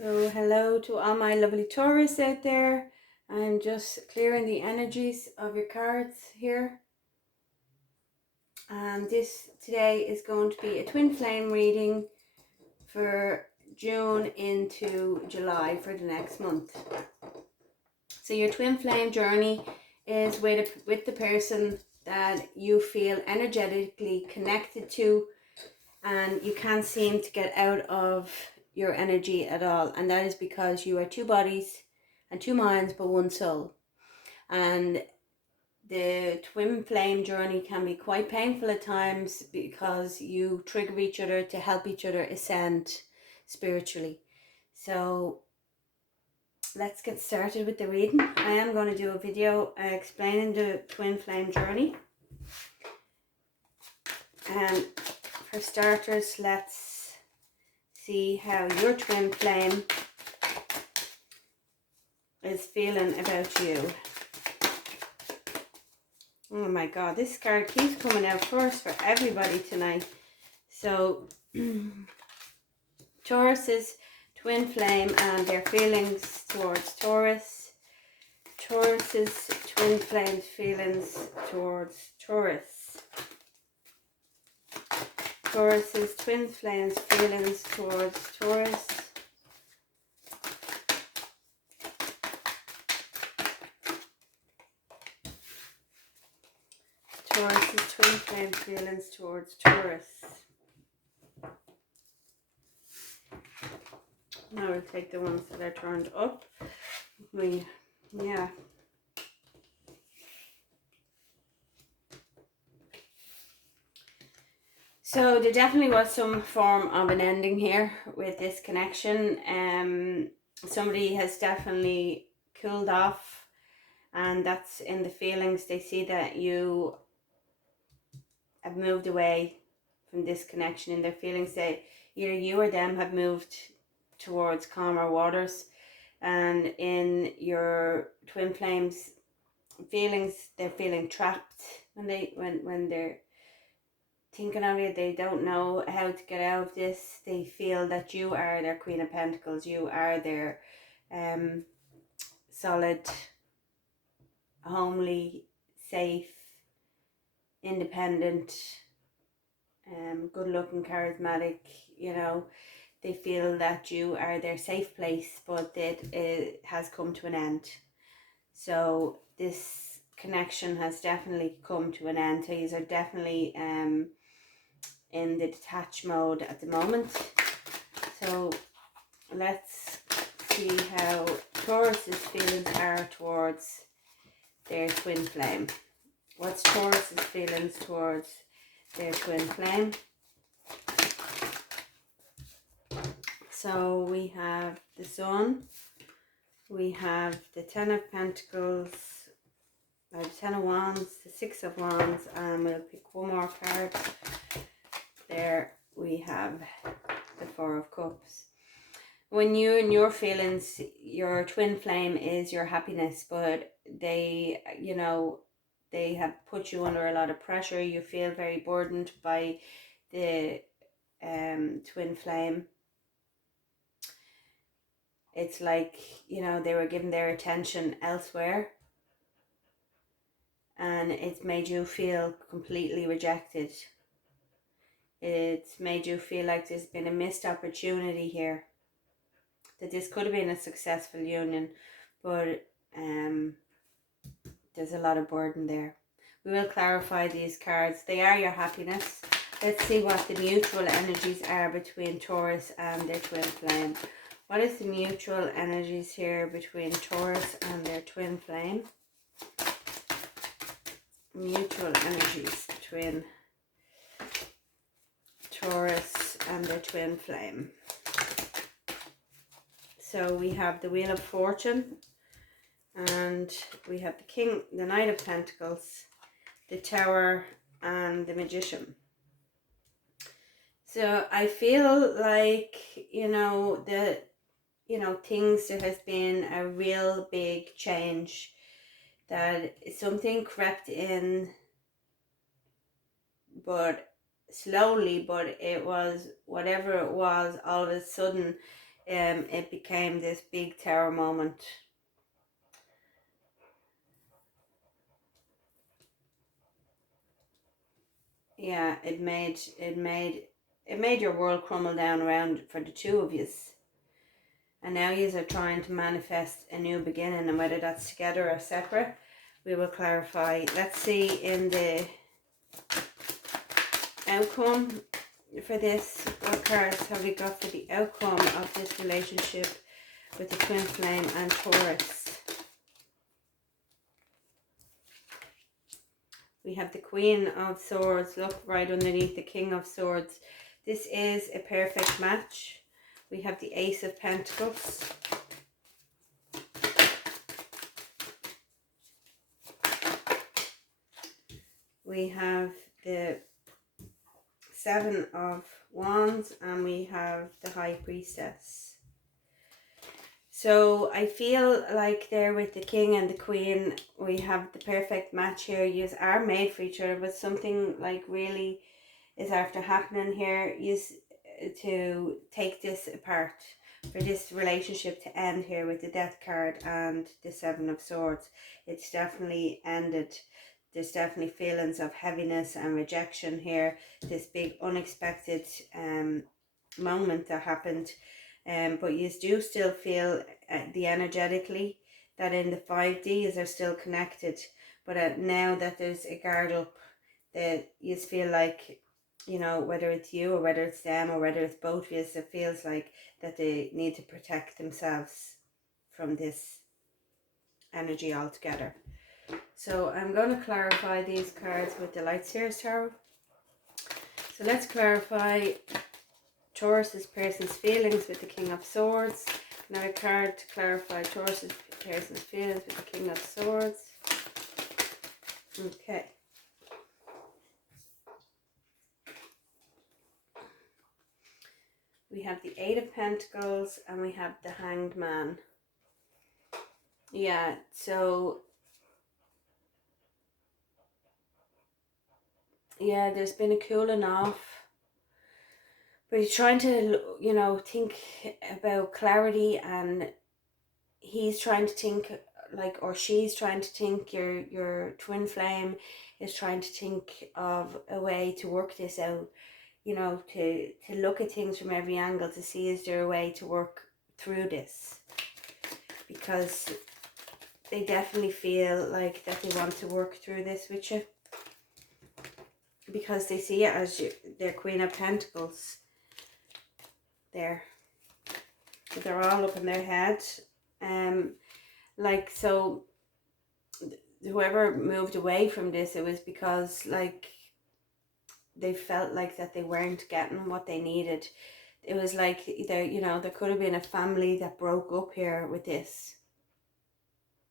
So hello to all my lovely Taurus out there. I'm just clearing the energies of your cards here. And this today is going to be a twin flame reading for June into July for the next month. So your twin flame journey is with the person that you feel energetically connected to, and you can't seem to get out of your energy at all, and that is because you are two bodies and two minds but one soul. And the twin flame journey can be quite painful at times because you trigger each other to help each other ascend spiritually. So let's get started with the reading. I am going to do a video explaining the twin flame journey, and for starters, let's see how your twin flame is feeling about you. Oh my god, this card keeps coming out first for everybody tonight. So Taurus's twin flame and their feelings towards Taurus. Taurus's twin flame feelings towards Taurus. Taurus's twin flames feelings towards Taurus. Taurus's twin flame feelings towards Taurus. Now we'll take the ones that are turned up. Yeah. So there definitely was some form of an ending here with this connection. Somebody has definitely cooled off, and that's in the feelings. They see that you have moved away from this connection in their feelings. They, either you or them, have moved towards calmer waters, and in your twin flames feelings, they're feeling trapped when they're thinking of it. They don't know how to get out of this. They feel that you are their Queen of Pentacles. You are their solid, homely, safe, independent, good looking, charismatic, they feel that you are their safe place, but that it has come to an end. So this connection has definitely come to an end. So these are definitely in the detached mode at the moment. So let's see how Taurus's feelings are towards their twin flame. What's Taurus's feelings towards their twin flame? So we have the Sun, we have the Ten of Pentacles, the Ten of Wands, the Six of Wands, and we'll pick one more card. There we have the Four of Cups. When you're in your feelings, your twin flame is your happiness, but they have put you under a lot of pressure. You feel very burdened by the twin flame. It's like, they were given their attention elsewhere, and it's made you feel completely rejected. It's made you feel like there's been a missed opportunity here, that this could have been a successful union, but there's a lot of burden there. We will clarify these cards. They are your happiness. Let's see what the mutual energies are between Taurus and their twin flame. What is the mutual energies here between Taurus and their twin flame? Mutual energies between Taurus and their twin flame. So we have the Wheel of Fortune, and we have the Knight of Pentacles, the Tower, and the Magician. So I feel like, things, there has been a real big change, that something crept in, but slowly, but it was, whatever it was, all of a sudden it became this big tower moment. Yeah, it made your world crumble down around for the two of you. And now you are trying to manifest a new beginning, and whether that's together or separate, we will clarify. Let's see in the outcome for this, what cards have we got for the outcome of this relationship with the twin flame and Taurus? We have the Queen of Swords. Look right underneath the King of Swords. This is a perfect match. We have the Ace of Pentacles. We have the Seven of Wands, and we have the High Priestess. So I feel like there with the King and the Queen, we have the perfect match here. You are made for each other, but something like really is after happening here. To take this apart, for this relationship to end here with the Death card and the Seven of Swords. It's definitely ended. There's definitely feelings of heaviness and rejection here. This big unexpected moment that happened. But you do still feel the energetically that in the 5Ds are still connected. But now that there's a guard up, that you feel like, you know, whether it's you or whether it's them or whether it's both of you, it feels like that they need to protect themselves from this energy altogether. So I'm going to clarify these cards with the Light Seers Tarot. So let's clarify Taurus's person's feelings with the King of Swords. Another card to clarify Taurus's person's feelings with the King of Swords. Okay. We have the Eight of Pentacles and we have the Hanged Man. Yeah, so yeah, there's been a cooling off. But he's trying to, you know, think about clarity, and he's trying to think like, or she's trying to think, your twin flame is trying to think of a way to work this out, you know, to look at things from every angle, to see is there a way to work through this, because they definitely feel like that they want to work through this with you, because they see it as their Queen of Pentacles there. So they're all up in their head. Like, so whoever moved away from this, it was because like they felt like that they weren't getting what they needed. It was like there, you know, there could have been a family that broke up here with this.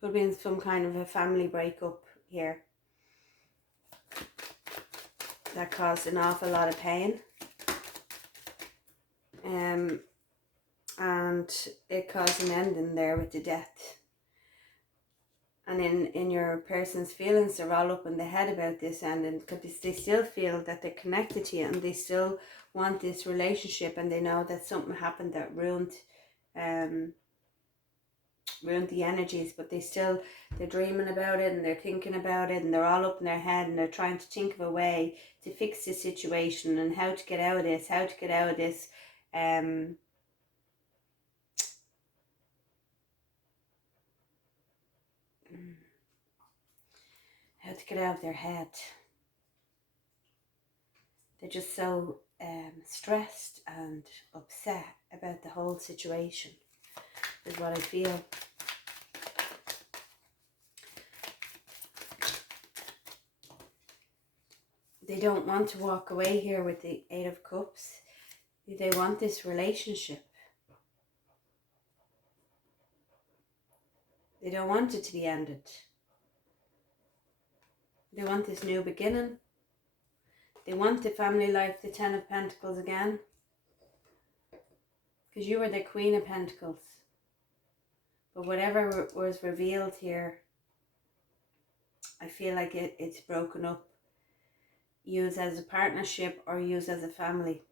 Could have been some kind of a family breakup here that caused an awful lot of pain. And it caused an ending there with the death. And in your person's feelings, they're all up in the head about this ending, because they still feel that they're connected to you, and they still want this relationship, and they know that something happened that ruined the energies, but they're dreaming about it, and they're thinking about it, and they're all up in their head, and they're trying to think of a way to fix the situation and how to get out of this, how to get out of their head. They're just so stressed and upset about the whole situation, is what I feel. They don't want to walk away here with the Eight of Cups. They want this relationship. They don't want it to be ended. They want this new beginning. They want the family life, the Ten of Pentacles again. Because you were the Queen of Pentacles. But whatever was revealed here, I feel like it's broken up. Used as a partnership or used as a family.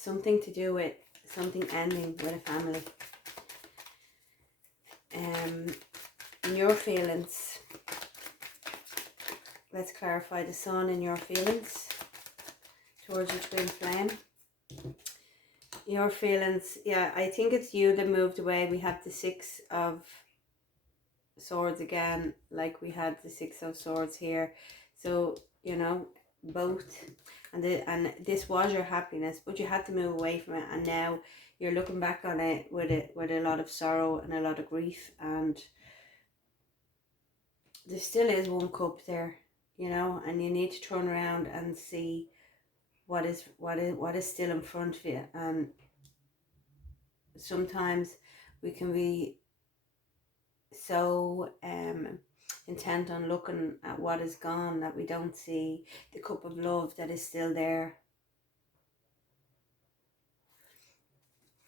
something to do with something ending with a family. In your feelings, let's clarify the sun in your feelings towards your twin flame. Your feelings, yeah, I think it's you that moved away. We have the Six of Swords again, like we had the Six of Swords here. So, you know, both, and this was your happiness, but you had to move away from it, and now you're looking back on it with a lot of sorrow and a lot of grief, and there still is one cup there, you know, and you need to turn around and see what is still in front of you. And sometimes we can be so intent on looking at what is gone that we don't see the cup of love that is still there.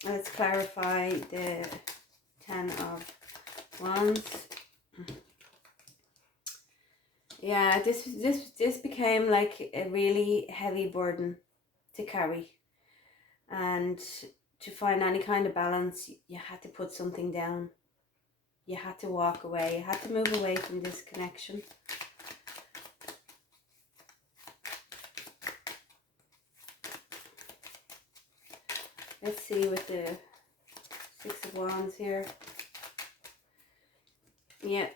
Let's clarify the Ten of Wands. Yeah, this became like a really heavy burden to carry, and to find any kind of balance, you had to put something down. You had to walk away. You had to move away from this connection. Let's see with the Six of Wands here. Yeah.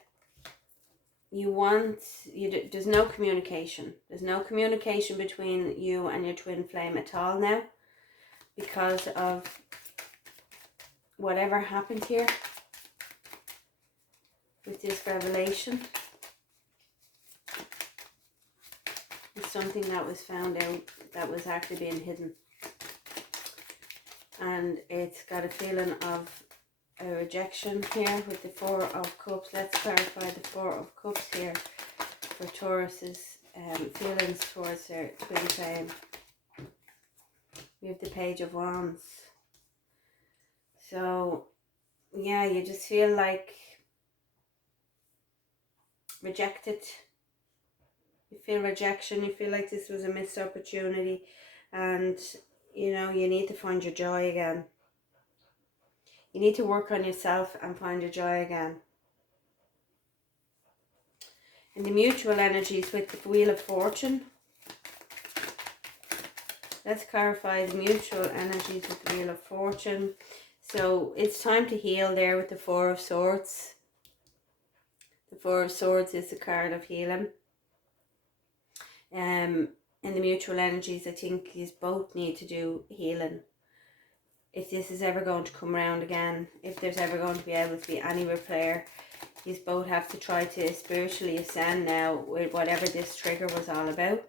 There's no communication. There's no communication between you and your twin flame at all now, because of whatever happened here with this revelation. It's something that was found out that was actually being hidden, and it's got a feeling of a rejection here with the Four of Cups. Let's clarify the Four of Cups here for Taurus's feelings towards their twin flame. We have the Page of Wands. So yeah, you just feel like rejected. You feel rejection. You feel like this was a missed opportunity, and you know, you need to find your joy again. You need to work on yourself and find your joy again. In the mutual energies with the Wheel of Fortune, let's clarify the mutual energies with the Wheel of Fortune. So it's time to heal there with the Four of Swords. The Four of Swords is the card of healing. In the mutual energies, I think you both need to do healing. If this is ever going to come around again, if there's ever going to be able to be any repair, you both have to try to spiritually ascend now with whatever this trigger was all about,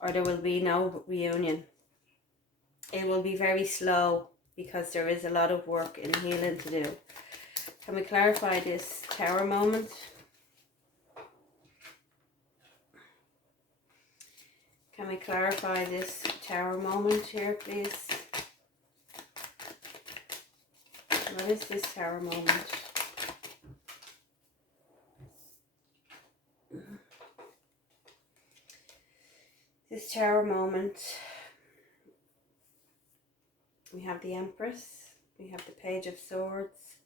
or there will be no reunion. It will be very slow because there is a lot of work in healing to do. Can we clarify this Tower moment? Can we clarify this Tower moment here, please? What is this Tower moment? This Tower moment, we have the Empress, we have the Page of Swords.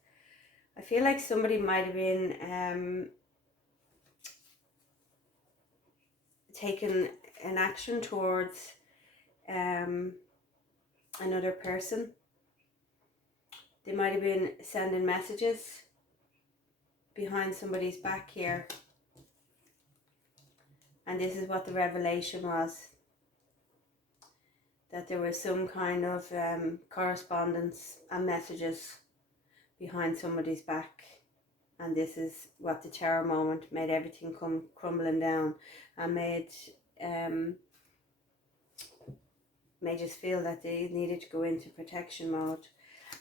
I feel like somebody might have been taking an action towards another person. They might have been sending messages behind somebody's back here. And this is what the revelation was. That there was some kind of correspondence and messages behind somebody's back. And this is what the Tower moment made everything come crumbling down, and made us feel that they needed to go into protection mode.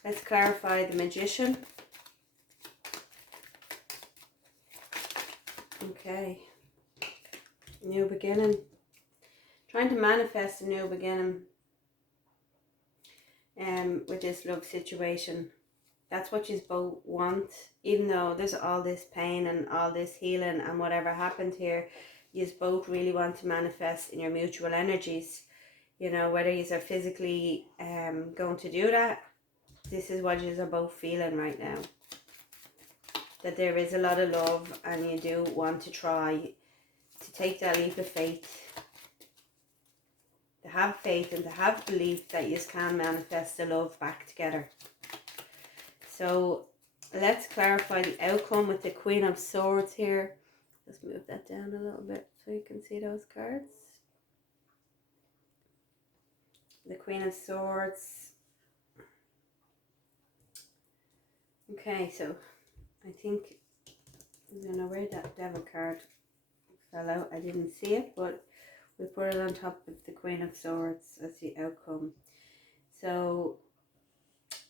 Let's clarify the Magician. Okay. New beginning. Trying to manifest a new beginning with this love situation. That's what you both want. Even though there's all this pain and all this healing and whatever happened here, you both really want to manifest in your mutual energies. You know, whether you are physically going to do that, this is what you are both feeling right now. That there is a lot of love, and you do want to try to take that leap of faith. To have faith and to have belief that you can manifest the love back together. So let's clarify the outcome with the Queen of Swords here. Let's move that down a little bit so you can see those cards. The Queen of Swords. Okay, so I think, I don't know where that Devil card fell out. I didn't see it, but we put it on top of the Queen of Swords as the outcome. So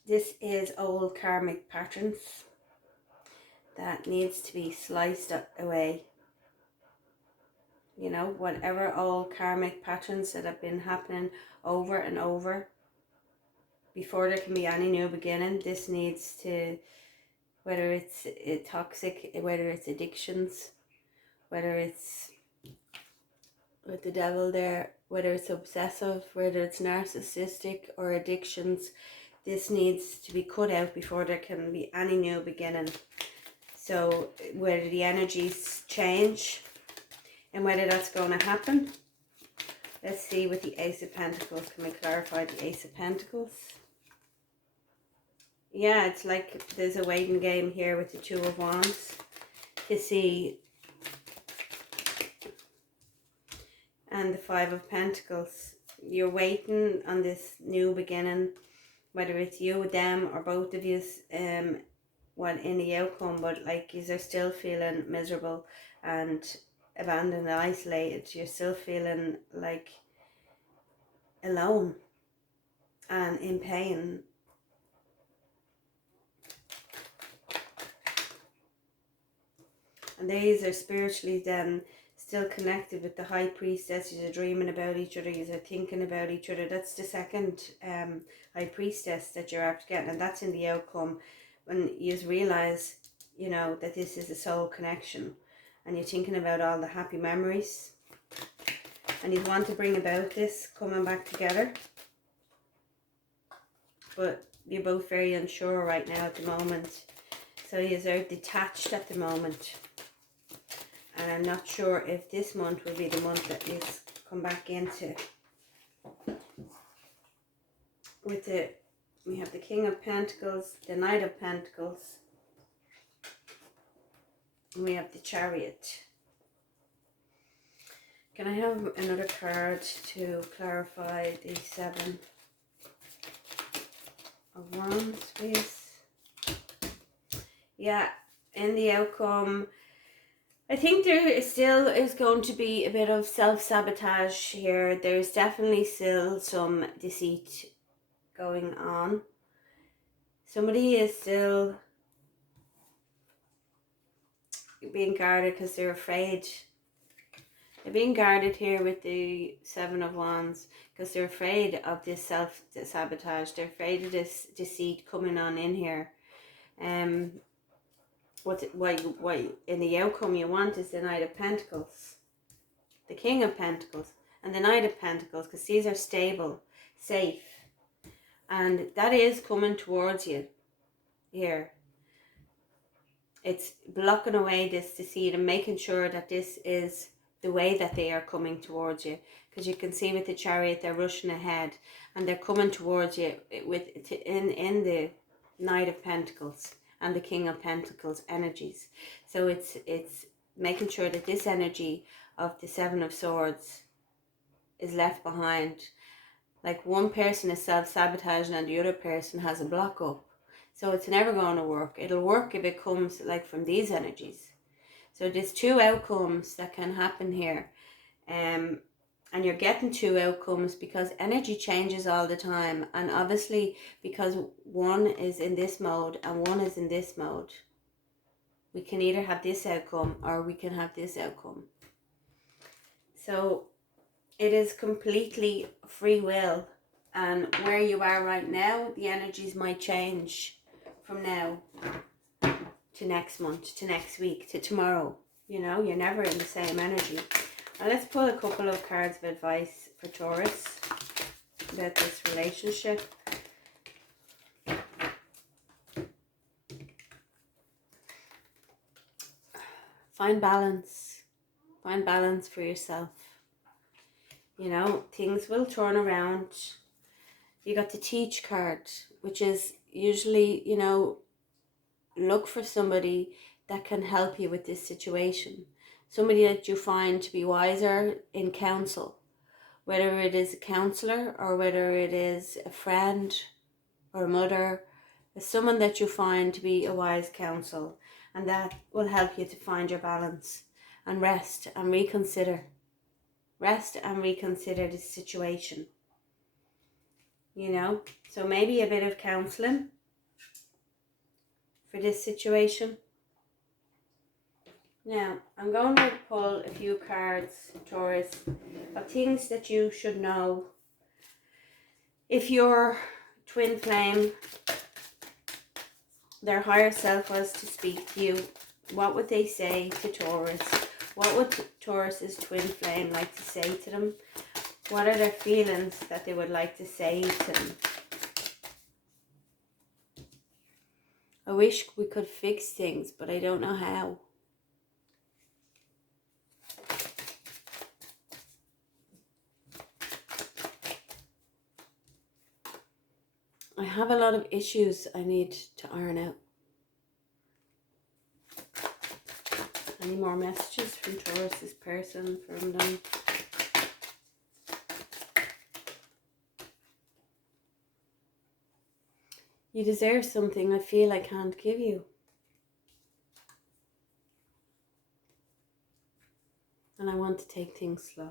this is old karmic patterns that needs to be sliced away. You know, whatever old karmic patterns that have been happening over and over, before there can be any new beginning, this needs to, whether it's toxic, whether it's addictions, whether it's with the devil there, whether it's obsessive, whether it's narcissistic or addictions, this needs to be cut out before there can be any new beginning. So whether the energies change and whether that's going to happen. Let's see with the Ace of Pentacles. Can we clarify the Ace of Pentacles? Yeah, it's like there's a waiting game here with the Two of Wands to see. And the Five of Pentacles. You're waiting on this new beginning, whether it's you, them, or both of you, what in the outcome, but like you are still feeling miserable and abandoned and isolated. You're still feeling like alone and in pain. And these are spiritually then still connected with the High Priestess. You're dreaming about each other, you're thinking about each other. That's the second High Priestess that you're after getting, and that's in the outcome when you realize, you know, that this is a soul connection, and you're thinking about all the happy memories, and you want to bring about this coming back together, but you're both very unsure right now at the moment. So you're detached at the moment. And I'm not sure if this month will be the month that you come back into. With the, we have the King of Pentacles, the Knight of Pentacles, and we have the Chariot. Can I have another card to clarify the Seven of Wands, please? Yeah, in the outcome, I think there still is going to be a bit of self-sabotage here. There's definitely still some deceit going on. Somebody is still being guarded because they're afraid. They're being guarded here with the Seven of Wands because they're afraid of this self-sabotage. They're afraid of this deceit coming on in here. What in the outcome you want is the Knight of Pentacles, the King of Pentacles, and the Knight of Pentacles, because these are stable, safe, and that is coming towards you here. It's blocking away this deceit and making sure that this is the way that they are coming towards you, because you can see with the Chariot they're rushing ahead and they're coming towards you in the Knight of Pentacles and the King of Pentacles energies. So it's making sure that this energy of the Seven of Swords is left behind. Like one person is self-sabotaging and the other person has a block up. So it's never going to work. It'll work if it comes like from these energies. So there's two outcomes that can happen here. And you're getting two outcomes because energy changes all the time, and obviously because one is in this mode and one is in this mode, we can either have this outcome or we can have this outcome. So it is completely free will, and where you are right now, the energies might change from now to next month, to next week, to tomorrow. You know, you're never in the same energy. Now let's pull a couple of cards of advice for Taurus. about this relationship. Find balance. Find balance for yourself. You know, things will turn around. You got the Teach card, which is usually, you know, look for somebody that can help you with this situation. Somebody that you find to be wiser in counsel. Whether it is a counselor or whether it is a friend or a mother. Someone that you find to be a wise counsel. And that will help you to find your balance. And rest and reconsider. Rest and reconsider the situation. You know, so maybe a bit of counseling for this situation. Now, I'm going to pull a few cards, Taurus, of things that you should know. If your twin flame, their higher self, was to speak to you, what would they say to Taurus? What would Taurus's twin flame like to say to them? What are their feelings that they would like to say to them? I wish we could fix things, but I don't know how. I have a lot of issues I need to iron out. Any more messages from Taurus's person, from them? You deserve something I feel I can't give you. And I want to take things slow.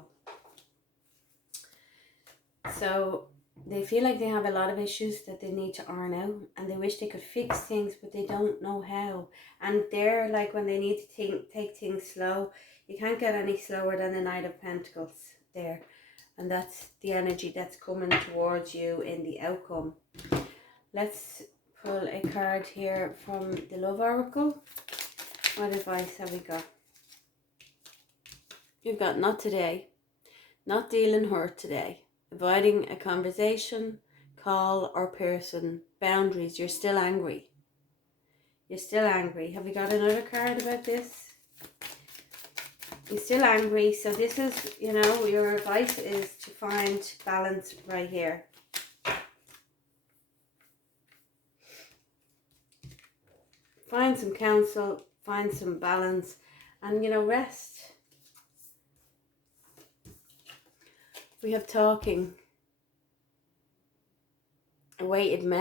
So they feel like they have a lot of issues that they need to iron out, and they wish they could fix things, but they don't know how. And they're like, when they need to take things slow, you can't get any slower than the Knight of Pentacles there. And that's the energy that's coming towards you in the outcome. Let's pull a card here from the Love Oracle. What advice have we got? You've got not today, not dealing hurt today, avoiding a conversation, call or person, boundaries. You're still angry. You're still angry. Have we got another card about this? You're still angry. So this is, you know, your advice is to find balance right here. Find some counsel, find some balance, and, you know, rest. We have talking, a weighted message.